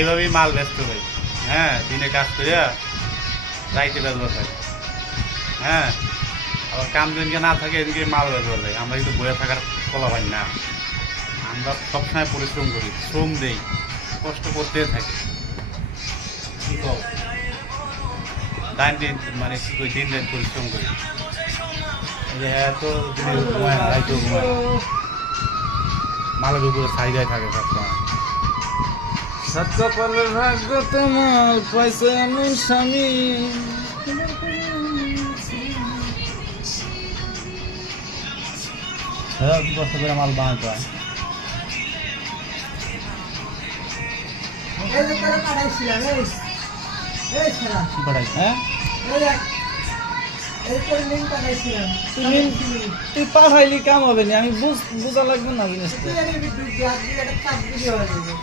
এইভাবেই মাল ব্যস্ত ভাই। হ্যাঁ, দিনে কাজ করিয়া রাইতে বেচবার থাকে। হ্যাঁ, আবার কাম যেদিনকে না থাকে এদিকে মাল বেচবার যায়। আমরা কিন্তু বয়ে থাকার কলা পাই না, আমরা সবসময় পরিশ্রম করি, শ্রম দেই, কষ্ট করতে থাকি। কি কও? দিন মানে কি করি, দিন দিন পরিশ্রম করি। এই যে এত দিনে ঘুমায় না, রাইতেও ঘুমায় না, মালের উপরে সাইডায় থাকে সবসময়। সৎকপালের ভাগ্য তোমার পয়সা এমন স্বামী। হ্যাঁ, কি কষ্ট করে মাল বানাতে হয়। এই যে তোরা পাঠাইছিলাম, এই ছেড়া, কি পাঠাই? হ্যাঁ, এই তোর লিঙ্ক পাঠাইছিলাম। তুই পাঠাইলি কাম হবে না, আমি বুঝা লাগবে না জিনিসটা। তুই একটা চাপ ভিডিও হয়ে যাবে।